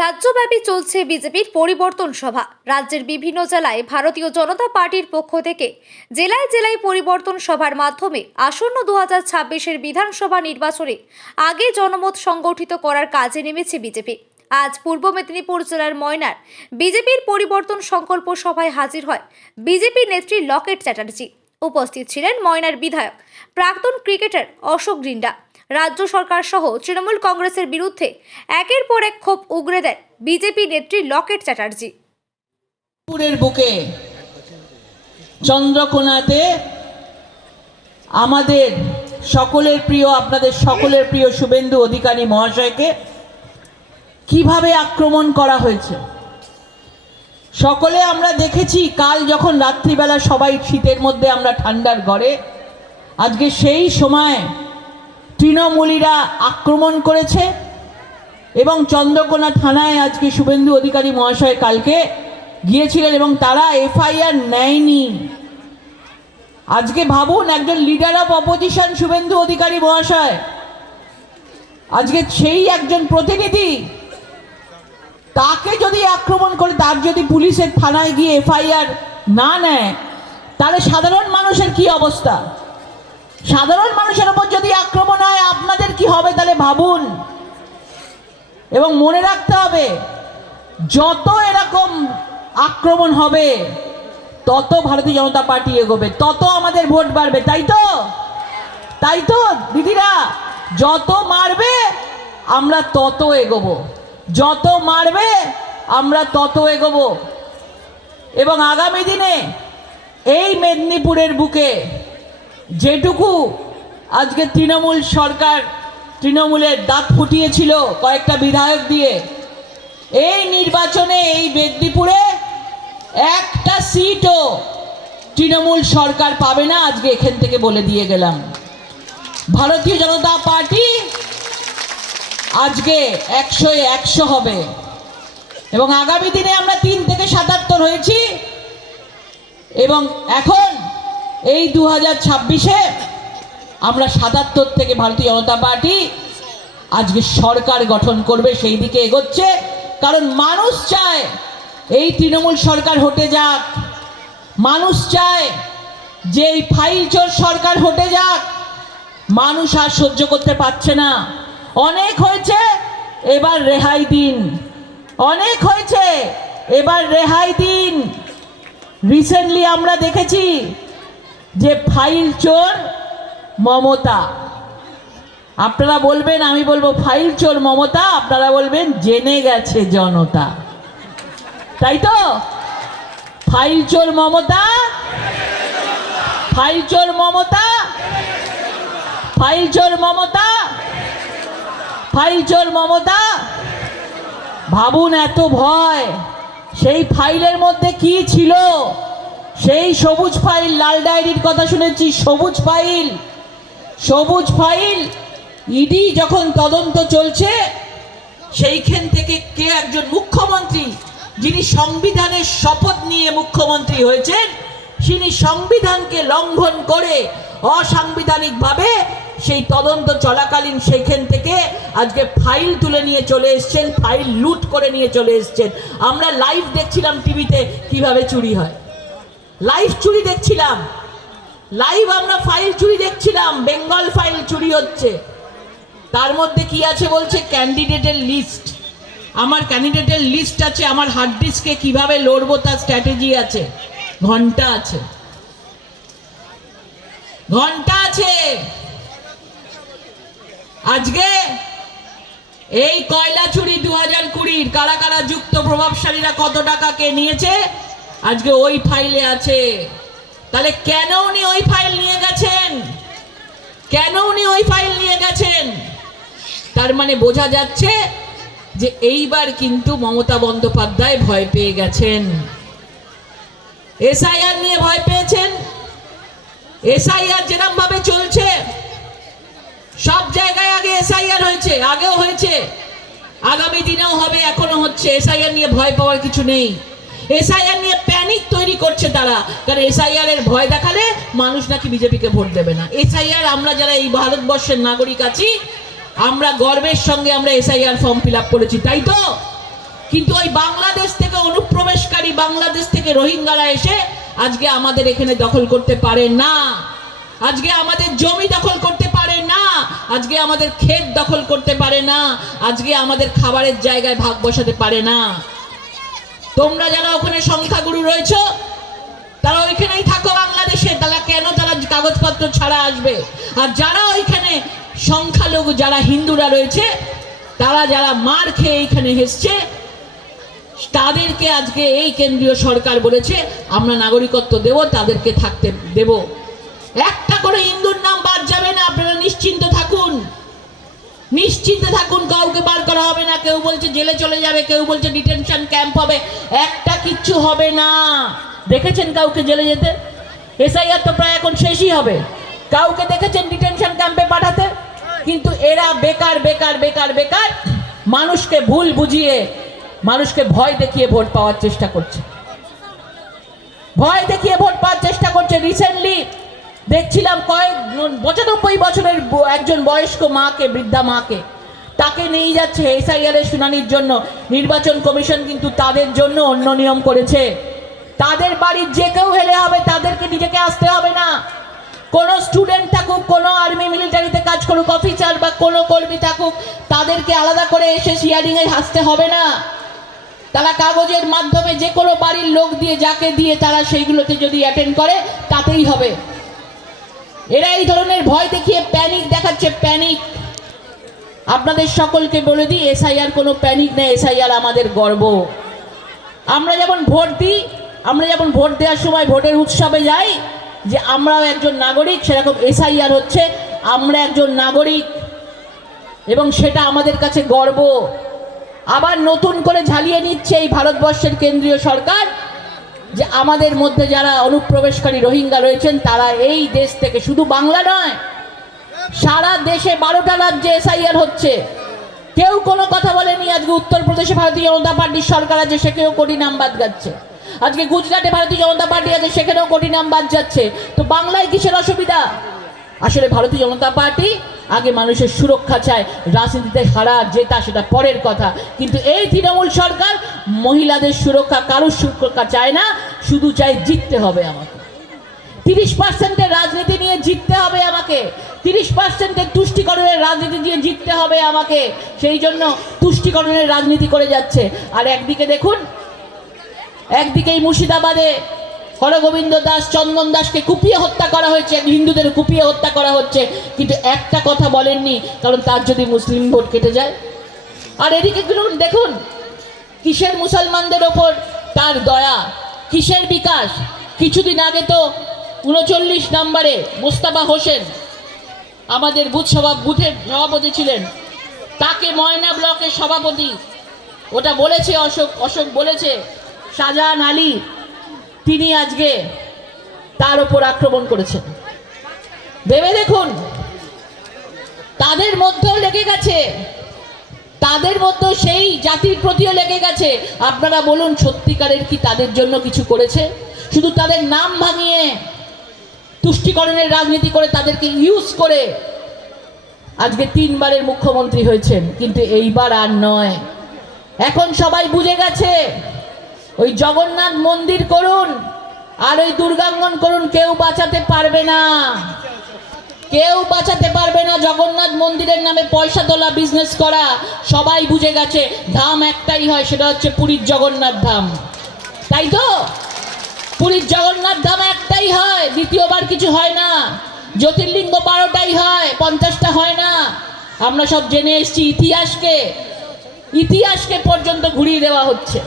রাজ্যব্যাপী চলছে বিজেপির পরিবর্তন সভা। রাজ্যের বিভিন্ন জেলায় ভারতীয় জনতা পার্টির পক্ষ থেকে জেলায় জেলায় পরিবর্তন সভার মাধ্যমে আসন্ন 2026-এর বিধানসভা নির্বাচনে আগে জনমত সংগঠিত করার কাজে নেমেছে বিজেপি। আজ পূর্ব মেদিনীপুর জেলার ময়নার বিজেপির পরিবর্তন সংকল্প সভায় হাজির হয় বিজেপি নেত্রী লকেট চ্যাটার্জি। উপস্থিত ছিলেন ময়নার বিধায়ক প্রাক্তন ক্রিকেটার অশোক ডিন্ডা। রাজ্য সরকার সহ তৃণমূল কংগ্রেসের বিরুদ্ধে একের পর এক ক্ষোভ উগরে দেন বিজেপি নেত্রী লকেট চ্যাটার্জি। পুরের বুকে চন্দ্রকোনাতে আমাদের সকলের প্রিয়, আপনাদের সকলের প্রিয় শুভেন্দু অধিকারী মহাশয়কে কিভাবে আক্রমণ করা হয়েছে সকলে আমরা দেখেছি। কাল যখন রাত্রিবেলা সবাই শীতের মধ্যে আমরা ঠান্ডার ঘরে, আজকে সেই সময় তৃণমূলীরা আক্রমণ করেছে এবং চন্দ্রকোনা থানায় আজকে শুভেন্দু অধিকারী মহাশয় কালকে গিয়েছিলেন এবং তারা এফআইআর নেয়নি। আজকে ভাবুন, একজন leader of opposition Suvendu Adhikari মহাশয়, আজকে সেই একজন প্রতিনিধি, তাকে যদি আক্রমণ করে, তার যদি পুলিশের থানায় গিয়ে এফআইআর না নেয়, তাহলে সাধারণ মানুষের কি অবস্থা? সাধারণ মানুষের উপর যদি আক্রমণ হয় আপনাদের কি হবে? তাহলে ভাবুন। এবং মনে রাখতে হবে, যত এরকম আক্রমণ হবে তত ভারতীয় জনতা পার্টি এগোবে, তত আমাদের ভোট বাড়বে। তাই তো? তাই তো দিদিরা? যত মারবে আমরা তত এগোবো, যত মারবে আমরা তত এগোবো। এবং আগামী দিনে এই মেদিনীপুরের বুকে যেটুকু আজকে তৃণমূল সরকার, তৃণমূলের দাঁত ফুটিয়েছিল কয়েকটা বিধায়ক দিয়ে, এই নির্বাচনে এই মেদিনীপুরে একটা সিটও তৃণমূল সরকার পাবে না। আজকে এখান থেকে বলে দিয়ে গেলাম, ভারতীয় জনতা পার্টি আজকে 100-এ 100 হবে। এবং আগামী দিনে আমরা 3 থেকে 77 হয়েছি এবং এখন এই 2026-এ আমরা 77 থেকে ভারতীয় জনতা পার্টি আজকে সরকার গঠন করবে, সেই দিকে এগোচ্ছে। কারণ মানুষ চায় এই তৃণমূল সরকার হটে যাক, মানুষ চায় যে এই ফাইল চোর সরকার হটে যাক। মানুষ আর সহ্য করতে পারছে না, অনেক হয়েছে, এবার রেহাই দিন। অনেক হয়েছে, এবার রেহাই দিন। রিসেন্টলি আমরা দেখেছি যে ফাইল চোর মমতা, আপনারা বলবেন, আমি বলবো ফাইল চোর মমতা, আপনারা বলবেন জেনে গেছে জনতা। তাই তো? ফাইল চোর মমতা, ফাইল চোর মমতা, ফাইল চোর মমতা, ফাইল চোর মমতা। ভাবুন, এত ভয়, সেই ফাইলের মধ্যে কি ছিল? সেই সবুজ ফাইল, লাল ডায়েরির কথা শুনেছি, সবুজ ফাইল, সবুজ ফাইল। ইডি যখন তদন্ত চলছে, সেইখান থেকে কে একজন মুখ্যমন্ত্রী, যিনি সংবিধানের শপথ নিয়ে মুখ্যমন্ত্রী হয়েছেন, তিনি সংবিধানকে লঙ্ঘন করে অসাংবিধানিকভাবে সেই তদন্ত চলাকালীন সেইখান থেকে আজকে ফাইল তুলে নিয়ে চলে এসছেন, ফাইল লুট করে নিয়ে চলে এসছেন। আমরা লাইভ দেখছিলাম টিভিতে কিভাবে চুরি হয়, লাইভ চুরি দেখছিলাম, লাইভ আমরা ফাইল চুরি দেখছিলাম, বেঙ্গল ফাইল চুরি হচ্ছে। তার মধ্যে কি আছে বলছে? ক্যান্ডিডেটের লিস্ট। আমার ক্যান্ডিডেটের লিস্ট আছে, আমার হার্ড ডিস্কে কিভাবে লড়বো তার স্ট্র্যাটেজি আছে, ঘন্টা আছে, ঘন্টা আছে। আজকে এই কয়লা চুরি 2020 কারা কারা যুক্ত, প্রভাবশালীরা কত টাকা কে নিয়েছে, আজকে ওই ফাইলে আছে। তাহলে কেন উনি ওই ফাইল নিয়ে গেছেন? কেন উনি ওই ফাইল নিয়ে গেছেন? তার মানে বোঝা যাচ্ছে যে এইবার কিন্তু মমতা বন্দ্যোপাধ্যায় ভয় পেয়ে গেছেন। এসআইআর নিয়ে ভয় পেয়েছেন। এসআইআর যেরকম ভাবে চলছে, সব জায়গায় আগে এসআইআর হয়েছে, আগেও হয়েছে, আগামী দিনেও হবে, এখনো হচ্ছে। এসআইআর নিয়ে ভয় পাওয়ার কিছু নেই। এসআইআর নিয়ে প্যানিক তৈরি করছে তারা, কারণ এসআইআর এর ভয় দেখালে মানুষ নাকি বিজেপিকে ভোট দেবে না। এসআইআর আমরা যারা এই ভারতবর্ষের নাগরিক আছি, আমরা গর্বের সঙ্গে আমরা এসআইআর ফর্ম ফিল আপ করেছি, তাই তো? কিন্তু ওই বাংলাদেশ থেকে অনুপ্রবেশকারী, বাংলাদেশ থেকে রোহিঙ্গারা এসে আজকে আমাদের এখানে দখল করতে পারে না, আজকে আমাদের জমি দখল করতে পারে না, আজকে আমাদের ক্ষেত দখল করতে পারে না, আজকে আমাদের খাবারের জায়গায় ভাগ বসাতে পারে না। তোমরা যারা ওখানে সংখ্যাগুরু রয়েছো তারা ওইখানেই থাকো বাংলাদেশে, তারা কেন তারা কাগজপত্র ছাড়া আসবে? আর যারা ওইখানে সংখ্যালঘু যারা হিন্দুরা রয়েছে, তারা যারা মার খেয়ে এইখানে এসছে, তাদেরকে আজকে এই কেন্দ্রীয় সরকার বলেছে আমরা নাগরিকত্ব দেব, তাদেরকে থাকতে দেব। একটা করে হিন্দুর নাম বাদ যাবে না, আপনারা নিশ্চিন্ত থাকুন, নিশ্চিন্তে থাকুন, কাউকে বার করা হবে না। কেউ বলছে জেলে চলে যাবে, কেউ বলছে ডিটেনশন ক্যাম্প হবে, একটা কিচ্ছু হবে না। দেখেছেন কাউকে জেলে যেতে? এসআইআর তো প্রায় এখন শেষই হবে, কাউকে দেখেছেন ডিটেনশন ক্যাম্পে পাঠাতে? কিন্তু এরা বেকার বেকার বেকার বেকার মানুষকে ভুল বুঝিয়ে, মানুষকে ভয় দেখিয়ে ভোট পাওয়ার চেষ্টা করছে, ভয় দেখিয়ে ভোট পাওয়ার চেষ্টা করছে। রিসেন্টলি দেখছিলাম 95 বছরের একজন বয়স্ক মাকে, বৃদ্ধা মাকে, তাকে নিয়ে যাচ্ছে এসআইআর এর শুনানির জন্য। নির্বাচন কমিশন কিন্তু তাদের জন্য অন্য নিয়ম করেছে, তাদের বাড়ির যে কেউ হেলে হবে, তাদেরকে নিজেকে আসতে হবে না। কোনো স্টুডেন্ট থাকুক, কোনো আর্মি মিলিটারিতে কাজ করুক অফিসার বা কোনো কর্মী থাকুক, তাদেরকে আলাদা করে এসে হিয়ারিংয়ে আসতে হবে না। তারা কাগজের মাধ্যমে যে কোনো বাড়ির লোক দিয়ে, যাকে দিয়ে তারা সেইগুলোতে যদি অ্যাটেন্ড করে তাতেই হবে। এরা এই ধরনের ভয় দেখিয়ে প্যানিক দেখাচ্ছে, প্যানিক। আপনাদের সকলকে বলে দিই, এসআইআর কোনো প্যানিক নেই, এসআইআর আমাদের গর্ব। আমরা যেমন ভোট দিই, আমরা যেমন ভোট দেওয়ার সময় ভোটের উৎসবে যাই যে আমরাও একজন নাগরিক, সেরকম এসআইআর হচ্ছে আমরা একজন নাগরিক, এবং সেটা আমাদের কাছে গর্ব। আবার নতুন করে ঝালিয়ে নিচ্ছে এই ভারতবর্ষের কেন্দ্রীয় সরকার যে আমাদের মধ্যে যারা অনুপ্রবেশকারী রোহিঙ্গা রয়েছেন, তারা এই দেশ থেকে, শুধু বাংলা নয়, সারা দেশে 12টা রাজ্যে এসআইআর হচ্ছে। কেউ কোনো কথা বলেনি। আজকে উত্তরপ্রদেশে ভারতীয় জনতা পার্টির সরকার আছে, সেখানেও কোটি নাম বাদ যাচ্ছে। আজকে গুজরাটে ভারতীয় জনতা পার্টি আছে, সেখানেও কোটি নাম বাদ যাচ্ছে। তো বাংলায় কিসের অসুবিধা? আসলে ভারতীয় জনতা পার্টি আগে মানুষের সুরক্ষা চায়, রাজনীতিতে হারা জেতা সেটা পরের কথা। কিন্তু এই তৃণমূল সরকার মহিলাদের সুরক্ষা, কারোর সুরক্ষা চায় না, শুধু চায় জিততে হবে আমাকে। 30%-এর রাজনীতি নিয়ে জিততে হবে আমাকে, 30%-এর তুষ্টিকরণের রাজনীতি দিয়ে জিততে হবে আমাকে। সেই জন্য তুষ্টিকরণের রাজনীতি করে যাচ্ছে। আর একদিকে দেখুন, একদিকেই মুর্শিদাবাদে হরগোবিন্দ দাস, চন্দন দাসকে কুপিয়ে হত্যা করা হয়েছে, হিন্দুদের কুপিয়ে হত্যা করা হচ্ছে, কিন্তু একটা কথা বলেননি, কারণ তার যদি মুসলিম ভোট কেটে যায়। আর এদিকে দেখুন কিসের মুসলমানদের ওপর তার দয়া, কিসের বিকাশ। কিছুদিন আগে তো 39 নম্বরে মোস্তফা হোসেন আমাদের বুথের সভাপতি ছিলেন, তাকে ময়না ব্লকের সভাপতি, ওটা বলেছে অশোক বলেছে, শাহজাহান আলী, তিনি আজকে তার ওপর আক্রমণ করেছেন। ভেবে দেখুন, তাদের মধ্যেও লেগে গেছে, তাদের মধ্যে সেই জাতির প্রতিও লেগে গেছে। আপনারা বলুন, সত্যিকারের কি তাদের জন্য কিছু করেছে? শুধু তাদের নাম ভাঙিয়ে তুষ্টিকরণের রাজনীতি করে, তাদেরকে ইউজ করে আজকে 3 বারের মুখ্যমন্ত্রী হয়েছেন। কিন্তু এইবার আর নয়, এখন সবাই বুঝে গেছে, ওই জগন্নাথ মন্দির করুন আর ওই দুর্গাঙ্গন করুন, কেউ বাঁচাতে পারবে না, কেউ বাঁচাতে পারবে না। জগন্নাথ মন্দিরের নামে পয়সা তোলা, বিজনেস করা, সবাই বুঝে গেছে। ধাম একটাই হয়, সেটা হচ্ছে পুরীর জগন্নাথ ধাম, তাই তো? পুরীর জগন্নাথ ধাম একটাই হয়, দ্বিতীয়বার কিছু হয় না। জ্যোতির্লিঙ্গ 12টাই হয়, 50টা হয় না। আমরা সব জেনে এসেছি, ইতিহাসকে পর্যন্ত ঘুরিয়ে দেওয়া হচ্ছে।